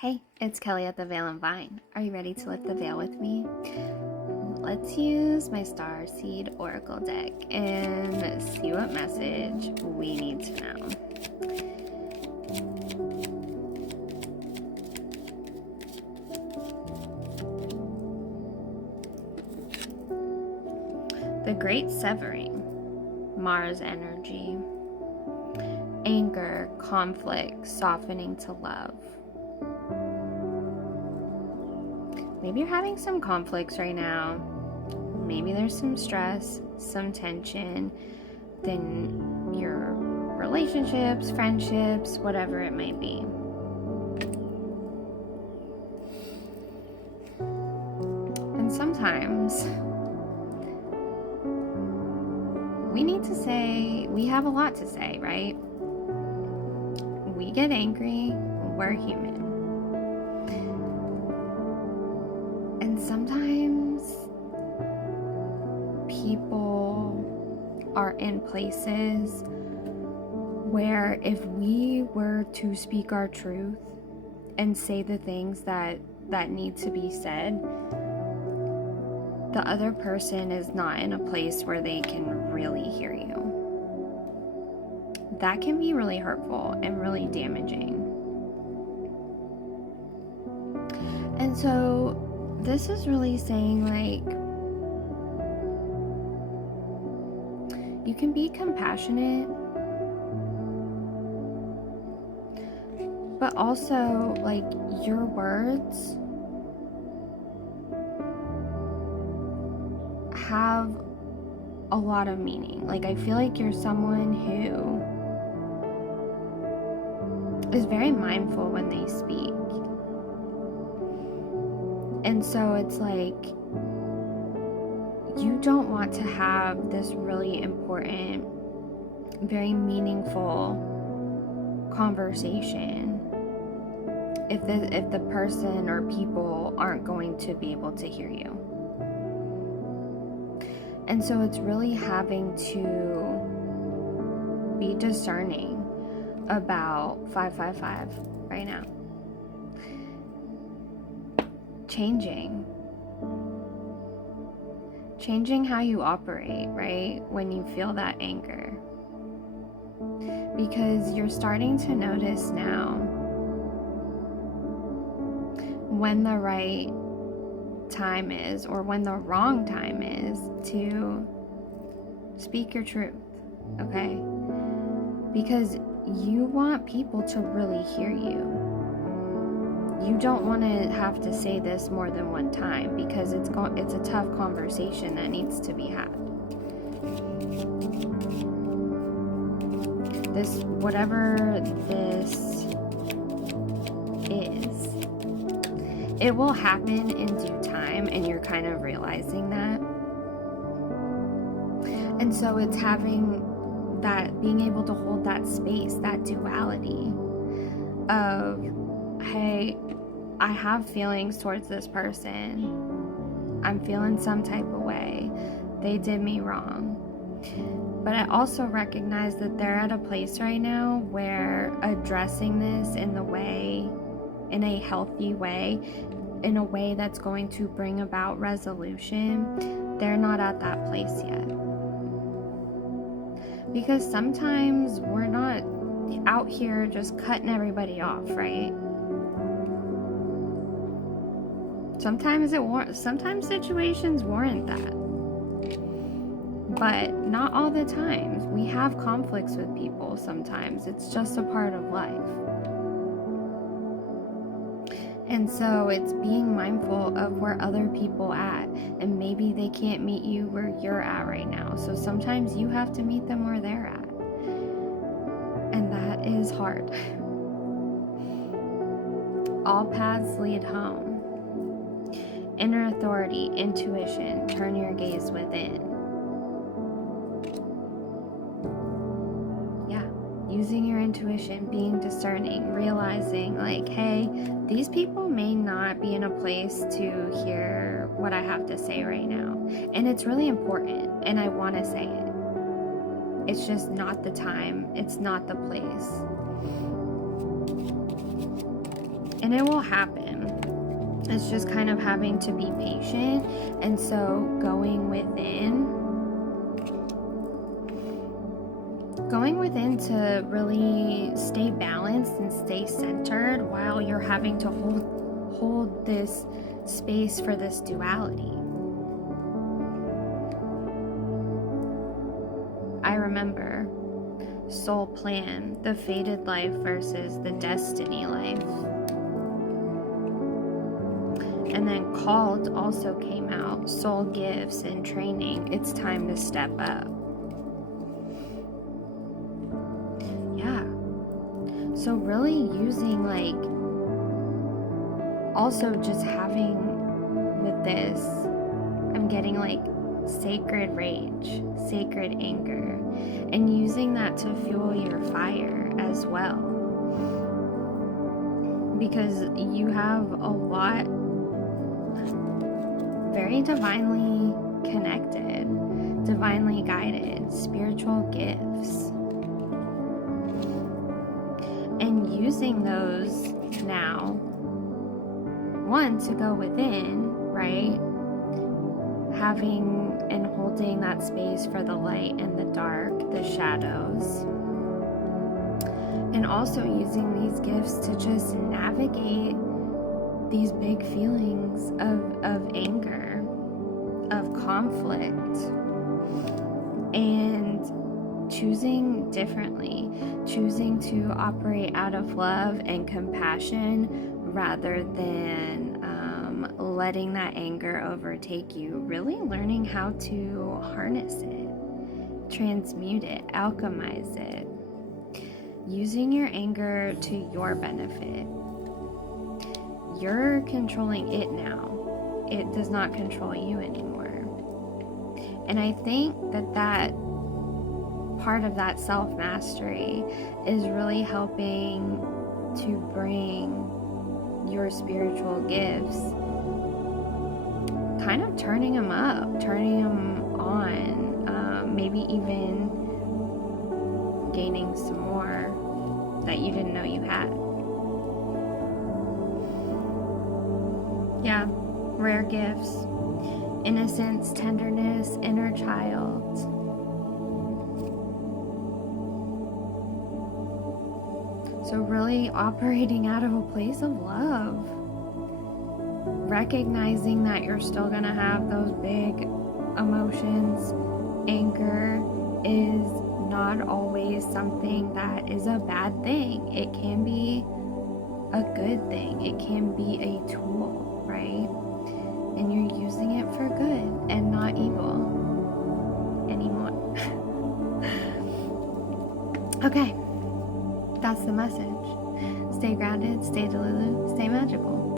Hey, it's Kelly at the Veil and Vine. Are you ready to lift the veil with me? Let's use my Star Seed Oracle deck and see what message we need to know. The Great Severing, Mars energy, anger, conflict, softening to love. Maybe you're having some conflicts right now. Maybe there's some stress, some tension, then your relationships, friendships, whatever it might be. And sometimes we need to say, we have a lot to say, right? We get angry, we're human. And sometimes people are in places where if we were to speak our truth and say the things that need to be said, the other person is not in a place where they can really hear you. That can be really hurtful and really damaging. And so this is really saying, like, you can be compassionate, but also, like, your words have a lot of meaning. Like, I feel like you're someone who is very mindful when they speak. And so it's like, you don't want to have this really important, very meaningful conversation if the person or people aren't going to be able to hear you. And so it's really having to be discerning about 555 right now. Changing how you operate, right? When you feel that anger. Because you're starting to notice now when the right time is or when the wrong time is to speak your truth, okay? Because you want people to really hear you. You don't want to have to say this more than one time because it's a tough conversation that needs to be had. Whatever this is, it will happen in due time, and you're kind of realizing that. And so it's having that, being able to hold that space, that duality of, hey, I have feelings towards this person. I'm feeling some type of way. They did me wrong. But I also recognize that they're at a place right now where addressing this in a healthy way, in a way that's going to bring about resolution, they're not at that place yet. Because sometimes we're not out here just cutting everybody off, right? Sometimes situations warrant that. But not all the times. We have conflicts with people sometimes. It's just a part of life. And so it's being mindful of where other people at, and maybe they can't meet you where you're at right now. So sometimes you have to meet them where they're at. And that is hard. All paths lead home. Inner authority, intuition, turn your gaze within. Using your intuition, being discerning, realizing like, hey, these people may not be in a place to hear what I have to say right now. And it's really important, and I want to say it. It's just not the time. It's not the place. And it will happen. It's just kind of having to be patient. And so going within to really stay balanced and stay centered while you're having to hold this space for this duality. I remember soul plan, the fated life versus the destiny life. And then called also came out, soul gifts and training. It's time to step up. Yeah. So really using also just having with this, I'm getting sacred rage, sacred anger, and using that to fuel your fire as well. Because you have a lot very divinely connected, divinely guided, spiritual gifts. And using those now, one, to go within, right? Having and holding that space for the light and the dark, the shadows. And also using these gifts to just navigate these big feelings of anger, of conflict, and choosing differently, choosing to operate out of love and compassion rather than letting that anger overtake you. Really learning how to harness it, transmute it, alchemize it, using your anger to your benefit. You're controlling it now. It does not control you anymore. And I think that part of that self-mastery is really helping to bring your spiritual gifts, kind of turning them up, turning them on, maybe even gaining some more that you didn't know you had. Yeah, rare gifts, innocence, tenderness, inner child. So really operating out of a place of love. Recognizing that you're still going to have those big emotions. Anger is not always something that is a bad thing. It can be a good thing. It can be a tool, right? And you're using it for good and not evil anymore. Okay, that's the message. Stay grounded, stay Delulu, stay magical.